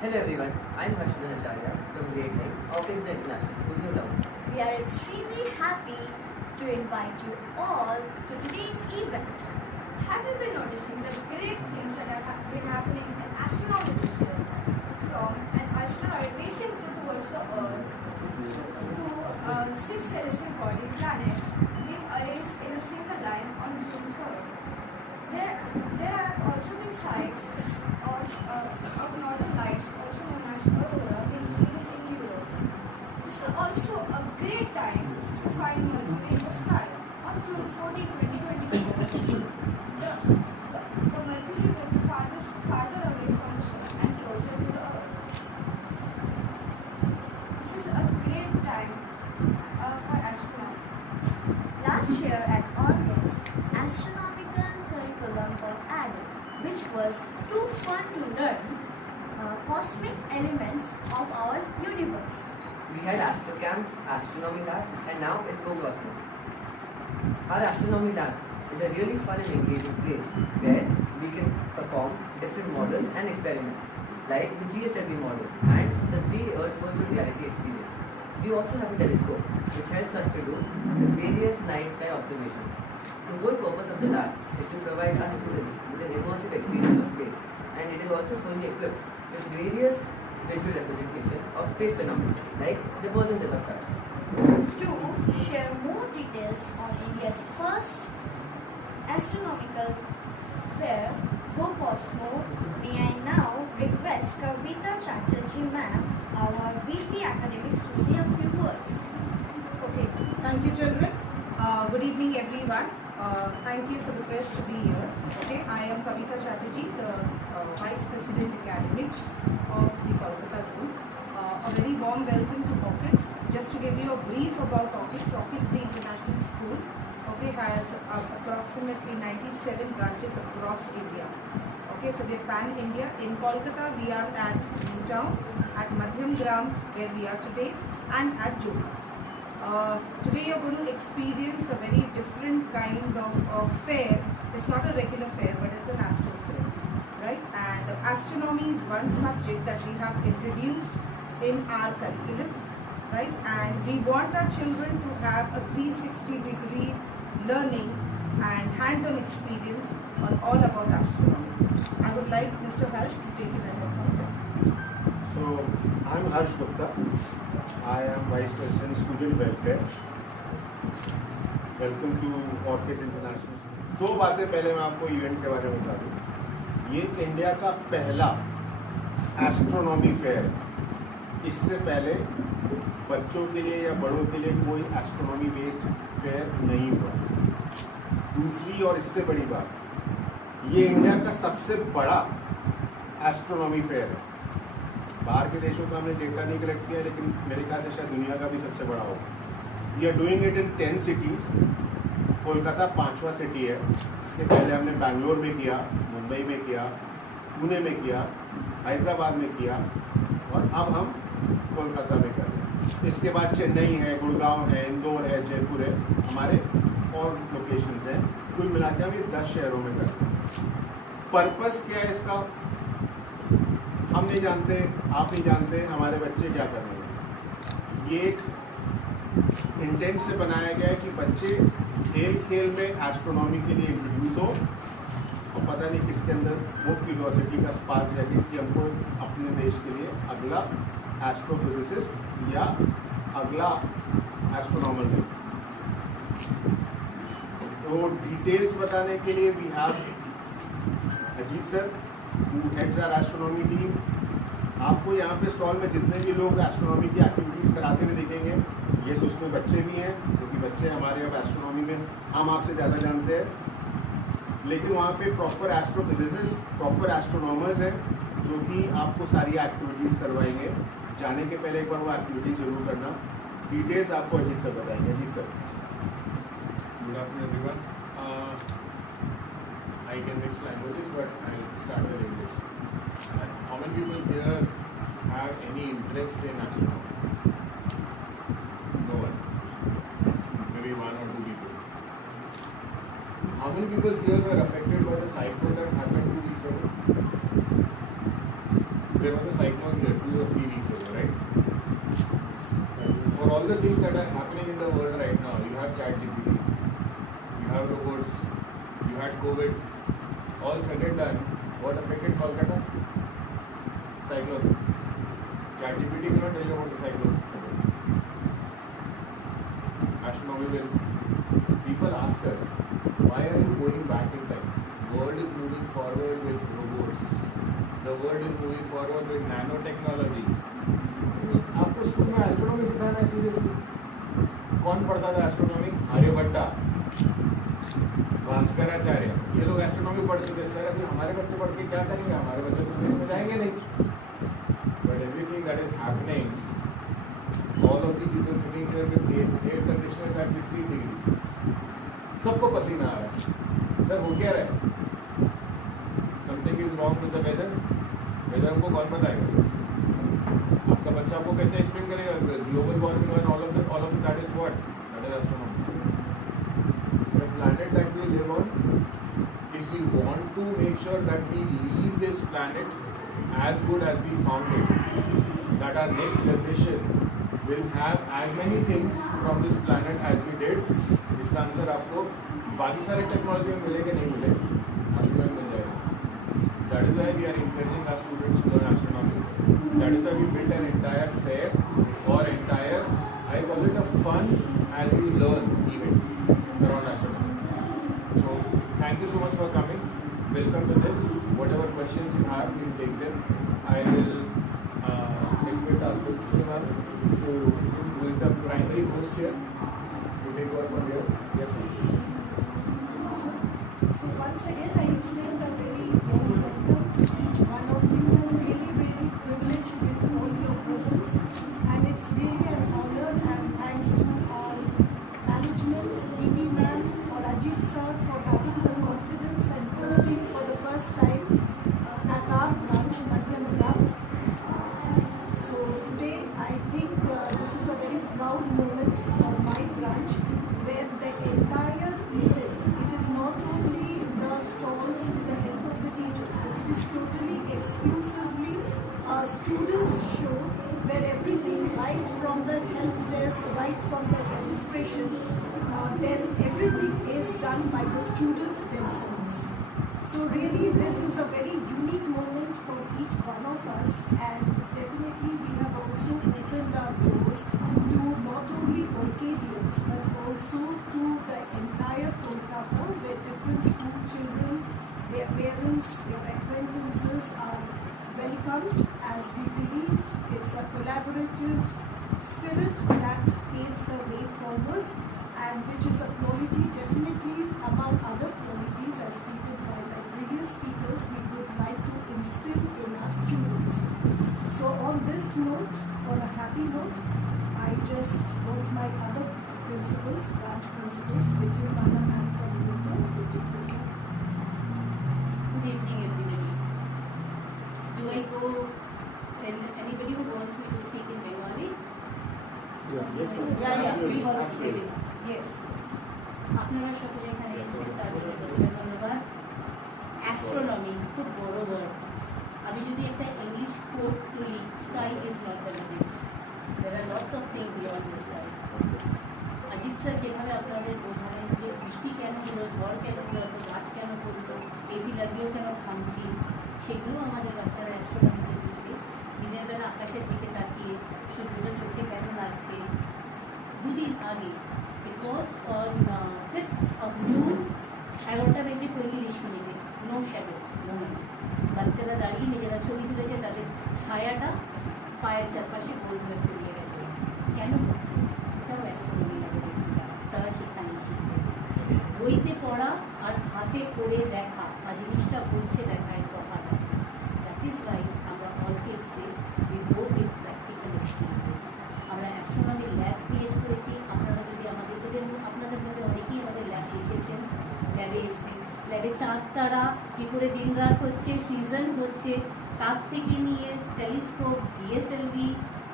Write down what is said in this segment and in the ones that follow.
Hello everyone, I'm Harshadhan Acharya from Grade 9 of Isla International School, New Town. We are extremely happy to invite you all to today's event. Have you been noticing the great things that have been happening in astronomy this year? From an asteroid racing towards the Earth to 6 celestial body planets being arranged in a single line on June 3rd. There have also been sights of northern lights, also known as aurora, being seen in Europe. This is also a great time to find Mercury in the sky. On June 14, 2024, the Mercury will be farther away from the Sun and closer to the Earth. This is a great time for astronomy. Last year at August, astronomical curriculum got added, which was too fun to learn cosmic elements of our universe. We had astrocamps, astronomy labs, and now it's GoCosmo. Our astronomy lab is a really fun and engaging place where we can perform different models and experiments, like the GSLV model and the V-Earth virtual reality experience. We also have a telescope, which helps us to do various night sky observations. The whole purpose of the lab is to provide our students with an immersive experience of space, and it is also fully equipped with various visual representations of space phenomena, like the birth and death of stars. To share more details on India's first astronomical fair, GoCosmo, may I now request Kavita Chatterjee ma'am, our VP Academics, to say a few words. Okay, thank you children. Good evening everyone. Thank you for the press to be here. Okay, I am Kavita Chatterjee, the Vice President Academics of the Kolkata Zoo. A very warm welcome to Orchids. Just to give you a brief about Orchids, Orchids the International School, okay, has approximately 97 branches across India. Okay, so we are pan-India. In Kolkata, we are at New Town, at Madhyam Gram, where we are today, and at Jodha. Today you're going to experience a very different kind of fair. It's not a regular fair, but it's an astro fair, right? And astronomy is one subject that we have introduced in our curriculum, right? And we want our children to have a 360-degree learning and hands-on experience on all about astronomy. I would like Mr. Harsh to take it ahead from there. So, I'm Harsh Gupta. I am Vice President Student Welfare. Welcome to Orchids International School. दो बातें पहले मैं आपको event के बारे में बता दूँ. ये इंडिया का पहला एस्ट्रोनॉमी फेयर. इससे पहले बच्चों के लिए या बड़ों के लिए कोई एस्ट्रोनॉमी बेस्ड फेयर नहीं हुआ. दूसरी और इससे बड़ी बात, ये इंडिया का सबसे बड़ा एस्ट्रोनॉमी फेयर है. बाहर के देशों का हमने डेटा नहीं कलेक्ट किया, लेकिन मेरे ख्याल से शायद दुनिया का भी सबसे बड़ा होगा. We are doing it in 10 cities. Kolkata 5वां सिटी है. इसके पहले हमने बैंगलोर में किया, मुंबई में किया, पुणे में किया, हैदराबाद में किया, और अब हम कोलकाता में कर रहे हैं. इसके बाद चेन्नई है, गुड़गांव है, इंदौर है, जयपुर है, हमारे और लोकेशंस हैं. कुल मिला के हम ये 10 शहरों में कर रहे हैं. पर्पस क्या है इसका हम नहीं जानते, आप नहीं जानते, हमारे बच्चे क्या कर रहे हैं. ये एक इंटेंट से बनाया गया है कि बच्चे खेल खेल में एस्ट्रोनॉमी के लिए इंट्रोड्यूस हो, और पता नहीं किसके अंदर वो क्यूरियोसिटी का स्पार्क जाए कि हमको अपने देश के लिए अगला एस्ट्रोफिजिसिस्ट या अगला एस्ट्रोनॉमर मिले. तो डिटेल्स बताने के लिए we have Ajit sir who heads our astronomy team. आपको यहाँ पे स्टॉल में जितने भी लोग एस्ट्रोनॉमी की एक्टिविटीज़ कराते हुए दिखेंगे, ये उसमें बच्चे भी हैं, क्योंकि बच्चे हमारे अब एस्ट्रोनॉमी में हम आपसे ज़्यादा जानते हैं. लेकिन वहाँ पे प्रॉपर एस्ट्रोफिजिसिस्ट, प्रॉपर एस्ट्रोनॉमर्स हैं, जो कि आपको सारी एक्टिविटीज़ करवाएंगे. जाने के पहले एक बार वो एक्टिविटीज़ जरूर करना. डिटेल्स आपको अजीत सर बताएंगे. जी sir. Good afternoon everyone. I can mix languages, but I'll start with English. How many people here have any interest in astronomy? No one. Maybe 1 or 2 people. How many people here were affected by the cyclone that happened 2 weeks ago? There was a cyclone here 2 or 3 weeks ago, right? For all the things that are happening in the world right now, you have ChatGPT, you have robots, you had COVID, all said and done. What affected Kolkata? Cyclone. ChatGPT cannot tell you about the cyclone. Astronomy will. People ask us, why are you going back in time? The world is moving forward with robots. The world is moving forward with nanotechnology. आपको school में astronomy सिखाना है seriously? कौन पढ़ता था astronomy? Aryabhatta, Bhaskaracharya, ये लोग astronomy पढ़ते थे। सर अभी हमारे बच्चे पढ़ के क्या करेंगे? हमारे बच्चे तो स्पेस में जाएंगे नहीं। But everything that is happening, all of these people sitting here with air conditioners at 16 degrees, सबको पसीना आ रहा है। सर हो क्या रहा है? Something is wrong with the weather. Weather हमको कौन बताएगा? आपका बच्चा आपको कैसे एक्सप्लेन करेगा? Global warming and all of that is what? That is astronomy. The planet that we live on, if we want to make sure that we leave this planet as good as we found it, that our next generation will have as many things from this planet as we did, इसका answer आपको बाकी सारे technology में मिले कि नहीं मिले, astronomy मिल जाएगा. That is why we are encouraging our students to learn astronomy. That is why we built an entire fair or entire, I call it a fun as you learn event around astronomy. So thank you so much for coming. Welcome to this. Whatever questions you have, you take them. I will expect our principal ma'am, who is the primary host here, to take over from here. Yes, ma'am. So once again, I extend a very warm welcome to each one of you. Really, really privileged with all your presence, and it's really an honor. And thanks to our management, VP ma'am, or Ajit sir for having the confidence and hosting for the first time at our branch, Madhyamala. So today, I think this is a very proud moment for my branch, where the entire event, it is not only the stalls with the help of the teachers, but it is totally exclusively a students' show, where everything right from the help desk, right from the registration desk, everything is done by the students themselves. So really this is a very unique moment for each one of us, and definitely we have also opened our doors to not only Orcadians but also to the entire Kolkata, where different school children, their parents, their acquaintances are welcomed, as we believe it's a collaborative spirit that paves the way forward, and which is a quality definitely among other qualities as stated by the previous speakers we would like to instill in our students. So on this note, on a happy note, I just want my other principals, branch principals, Vidyamala and from Luton to take the floor. Good evening, everybody. Do I go, and anybody who wants me to speak in Bengali? Yes. আপনারা সকলে এখানে এসেছেন তার জন্য প্রথমে ধন্যবাদ. Astronomy খুব বড় ওয়ার্ড. আমি যদি একটা ইংলিশ কোট তুলি, sky is not the limit. There are lots of things beyond the sky. Ajit sir যেভাবে আপনাদের বোঝালেন যে বৃষ্টি কেন হলো, ঝড় কেন হলো, এত গাছ কেন পড়লো, এসি লাগিয়েও কেন ঘামছি, সেগুলো আমাদের বাচ্চারা অ্যাস্ট্রোনমিতে বুঝবে. দিনের বেলা আকাশের দিকে তাকিয়ে সূর্যটা চোখে কেন লাগছে. দুদিন আগে, it was on 5th of June, 11:35 no shadow moment. বাচ্চারা দাঁড়িয়ে নিজেরা ছবি তুলেছে, তাদের ছায়াটা পায়ের চারপাশে গোল হয়ে ঘুরিয়ে গেছে. কেন হচ্ছে? এটাও অ্যাস্ট্রোনমি লাগে. তারা সেখানেই শিখবে. বইতে পড়া আর হাতে করে দেখা বা জিনিসটা ঘুরছে দেখায় তফাৎ আছে. দ্যাট ইজ ওয়াই আমরা অলকেটসে we go with practical experience. আমরা অ্যাস্ট্রোনমি ল্যাব ক্রিয়েট করেছি. আপনারা যদি আপনাদের মধ্যে অনেকেই আমাদের ল্যাব দেখেছেন, ল্যাবে এসছেন. ল্যাবে চাঁদ তারা কী করে দিন রাত হচ্ছে, সিজন হচ্ছে, তার থেকে নিয়ে telescope, GSLV,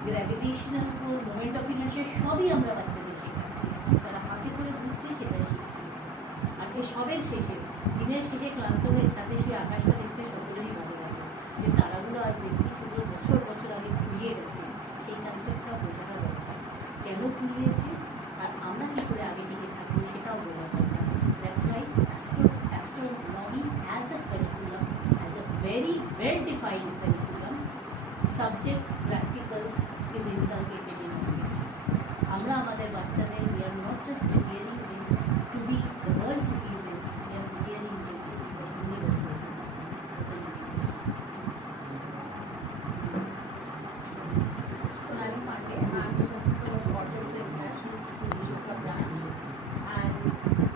gravitational core, moment of inertia সবই আমরা বাচ্চাদের শেখাচ্ছি. তারা হাতে করে ঘুরছে সেটা শিখছে. আর এই সবের শেষে, দিনের শেষে ক্লান্ত হয়ে ছাদে শুয়ে আকাশটা দেখতে সকলেরই ভালো লাগে. যে তারাগুলো আজ দেখছি সেগুলো বছর বছর আগে very well defined curriculum. Subject practicals is inculcated in this. আমরা আমাদের বাচ্চাদের we are not just preparing them to be the world citizen, we are preparing them to be the universal citizen for the universe. Sonali Pandey, I'm the principal of Orchids International School, Ashoka branch, and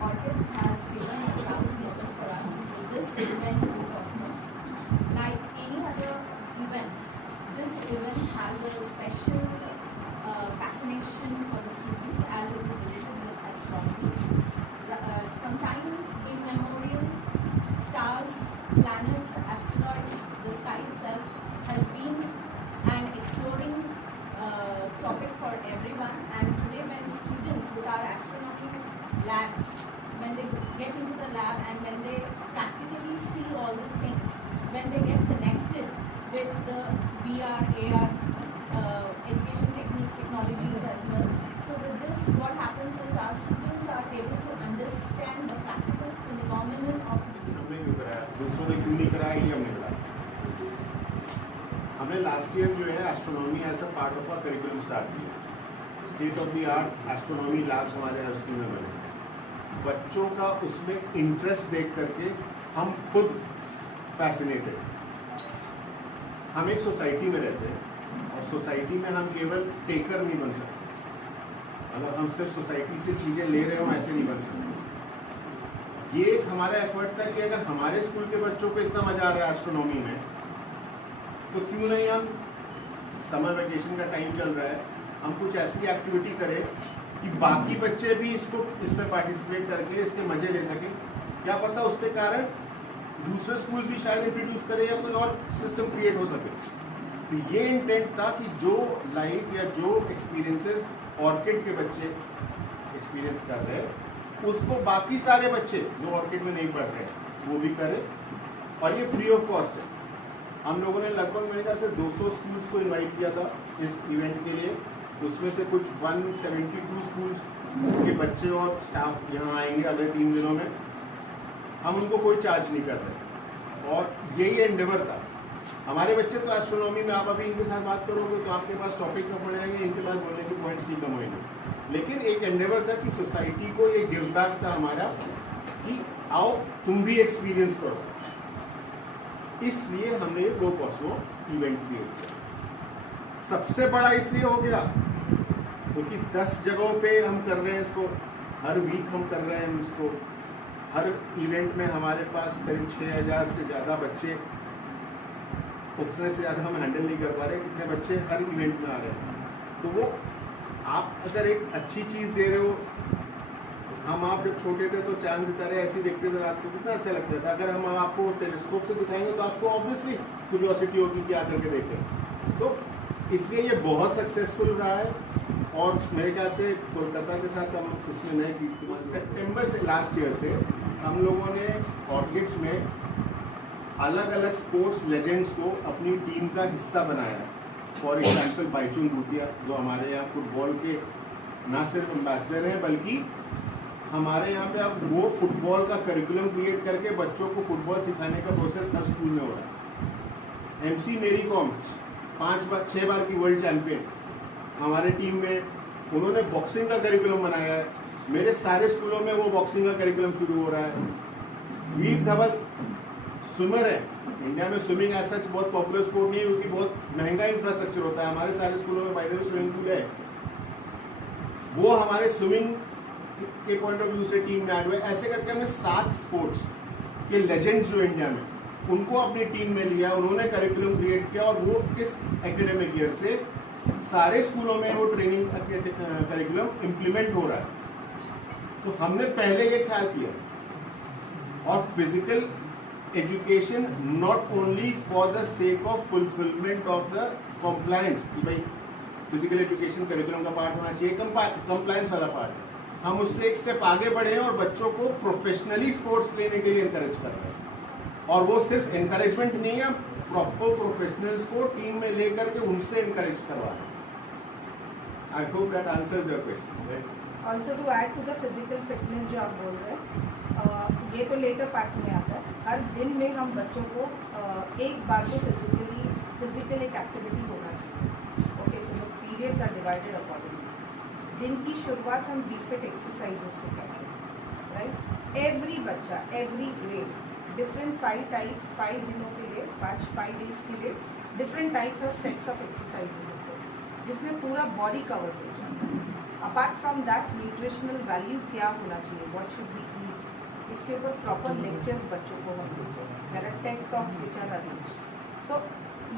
Orchids has given a travel model for us with this event in Cosmos. Like any other events, this event has a special fascination for the students as it is related with astronomy. From times immemorial, stars, planets, asteroids, the sky itself has been an exploring topic for everyone, and today when students with our astronomy labs, when they get into the lab and when they practically see all the things, when they get connected with the VR, AR education technologies as well. So with this, what happens is our students are able to understand the practical phenomenon of the हमने क्यों कराया, दूसरों ने क्यों नहीं कराया, ये हमने कराया। हमने लास्ट ईयर जो है astronomy as a part of our curriculum start किया। State of the art astronomy labs हमारे हर स्कूल में बने। बच्चों का उसमें इंटरेस्ट देख करके हम खुद फैसिनेटेड। हम एक सोसाइटी में रहते हैं और सोसाइटी में हम केवल टेकर नहीं बन सकते। अगर हम सिर्फ सोसाइटी से चीज़ें ले रहे हो ऐसे नहीं बन सकते। ये एक हमारा एफर्ट था कि अगर हमारे स्कूल के बच्चों को इतना मजा आ रहा है एस्ट्रोनॉमी में, तो क्यों नहीं हम समर वेकेशन का टाइम चल रहा है, हम कुछ ऐसी एक्टिविटी करें कि बाकी बच्चे भी इसमें पार्टिसिपेट करके इसके मजे ले सकें। क्या पता उसके कारण दूसरे स्कूल भी शायद इंट्रोड्यूस करें या कोई और सिस्टम क्रिएट हो सके। तो ये इंटेंट था कि जो लाइफ या जो एक्सपीरियंसेस ऑर्किड के बच्चे एक्सपीरियंस कर रहे हैं उसको बाकी सारे बच्चे जो ऑर्किड में नहीं पढ़ रहे हैं वो भी करें, और ये फ्री ऑफ कॉस्ट है। हम लोगों ने लगभग मेरे ख्याल से 200 स्कूल्स को इनवाइट किया था इस इवेंट के लिए। उसमें से कुछ 172 स्कूल्स के बच्चे और स्टाफ यहाँ आएंगे अगले 3 दिनों में। हम उनको कोई चार्ज नहीं कर रहे और यही एंडेवर था। हमारे बच्चे तो एस्ट्रोनॉमी में, आप अभी इनके साथ बात करोगे तो आपके पास टॉपिक कम पड़ जाएंगे, इनके पास बोलने के पॉइंट्स ही कम होंगे। लेकिन एक एंडेवर था कि सोसाइटी को ये गिव बैक था हमारा कि आओ तुम भी एक्सपीरियंस करो। इसलिए हमने गो कॉस्मो इवेंट क्रिएट किया। सबसे बड़ा इसलिए हो गया क्योंकि 10 जगहों पे हम कर रहे हैं इसको, हर वीक हम कर रहे हैं इसको। हर इवेंट में हमारे पास करीब 6000 से ज़्यादा बच्चे, उतने से ज़्यादा हम हैंडल नहीं कर पा रहे कितने बच्चे हर इवेंट में आ रहे हैं। तो वो आप अगर एक अच्छी चीज़ दे रहे हो, आप जब छोटे थे तो चांद सितारे ऐसे देखते थे रात को, कितना अच्छा लगता था। अगर हम आपको टेलीस्कोप से दिखाएंगे तो आपको ऑब्वियसली क्यूरियोसिटी होगी कि आकर के देखें। तो इसलिए ये बहुत सक्सेसफुल रहा है और मेरे ख्याल से कोलकाता के साथ हम इसमें नए कीर्तिमान। सितंबर से लास्ट ईयर से हम लोगों ने ऑर्किड्स में अलग अलग स्पोर्ट्स लेजेंड्स को अपनी टीम का हिस्सा बनाया। फॉर एग्जाम्पल बाइचुंग भूतिया जो हमारे यहाँ फुटबॉल के ना सिर्फ एम्बेसडर हैं बल्कि हमारे यहाँ पे अब वो फुटबॉल का करिकुलम क्रिएट करके बच्चों को फुटबॉल सिखाने का प्रोसेस हर स्कूल में हो रहा है। MC मेरी कॉम 6 बार की वर्ल्ड चैंपियन हमारे टीम में, उन्होंने बॉक्सिंग का करिकुलम बनाया है। मेरे सारे स्कूलों में वो बॉक्सिंग का करिकुलम शुरू हो रहा है। वीर धवल स्विमर है। इंडिया में स्विमिंग एज सच बहुत पॉपुलर स्पोर्ट नहीं है क्योंकि बहुत महंगा इंफ्रास्ट्रक्चर होता है। हमारे सारे स्कूलों में by the way swimming pool है। वो हमारे स्विमिंग के पॉइंट ऑफ व्यू से टीम में ऐड हुए। ऐसे करके हमने 7 स्पोर्ट्स के लेजेंड्स जो इंडिया में, उनको अपनी टीम में लिया, उन्होंने करिकुलम क्रिएट किया और वो इस एकेडमिक ईयर से सारे स्कूलों में वो ट्रेनिंग करिकुलम इम्प्लीमेंट हो रहा है। तो हमने पहले ये ख्याल किया। और physical education not only for the sake of fulfilment of the compliance कि भाई फिजिकल एजुकेशन करिकुलम का पार्ट होना चाहिए, कंप्लायंस वाला पार्ट। हम उससे एक स्टेप आगे बढ़े हैं और बच्चों को प्रोफेशनली स्पोर्ट्स लेने के लिए इनकरेज कर रहे हैं। और वो सिर्फ इनकरेजमेंट नहीं है, प्रॉपर प्रोफेशनल्स को टीम में लेकर के उनसे इनकरेज करवा रहे हैं। I hope that answers your question. Also to add to the physical fitness जो आप बोल रहे हैं, ये तो लेटर पार्ट में आता है। हर दिन में हम बच्चों को एक बार तो फिजिकल एक एक्टिविटी होना चाहिए। Okay, so the periods are divided accordingly. दिन की शुरुआत हम बीफिट एक्सरसाइजेस से करते हैं, राइट। एवरी बच्चा, एवरी ग्रेड डिफरेंट 5 दिनों के लिए 5 डेज के लिए different types of sets of exercises होते हैं जिसमें पूरा बॉडी कवर हो जाता है। Apart from that nutritional value क्या होना चाहिए, व्हाट शुड बी ईट, इसके ऊपर प्रॉपर लेक्चर्स बच्चों को हम देते हैं। There are tech talks which are arranged. So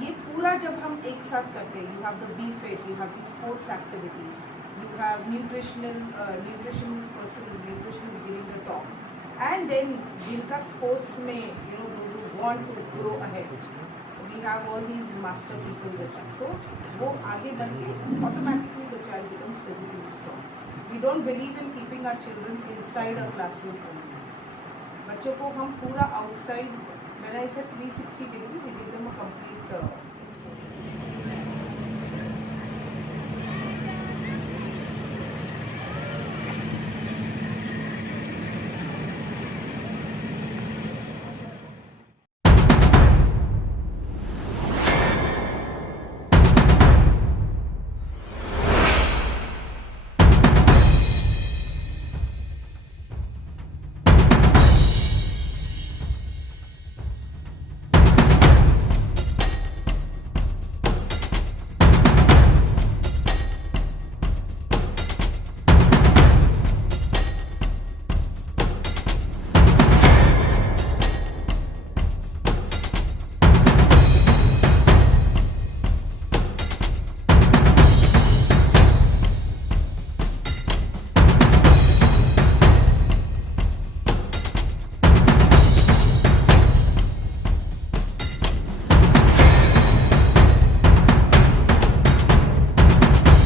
ये पूरा जब हम एक साथ करते हैं, you have the be fit, you have the sports activity, you have nutrition person nutrition is giving the talks, and then जिनका स्पोर्ट्स में you know those who want to grow ahead, we have all these master people with us. So वो आगे बढ़ के automatically the child becomes physically strong. We don't believe in keeping our children inside a classroom only. बच्चों को हम पूरा outside, मैंने इसे 360 degree, we give them a complete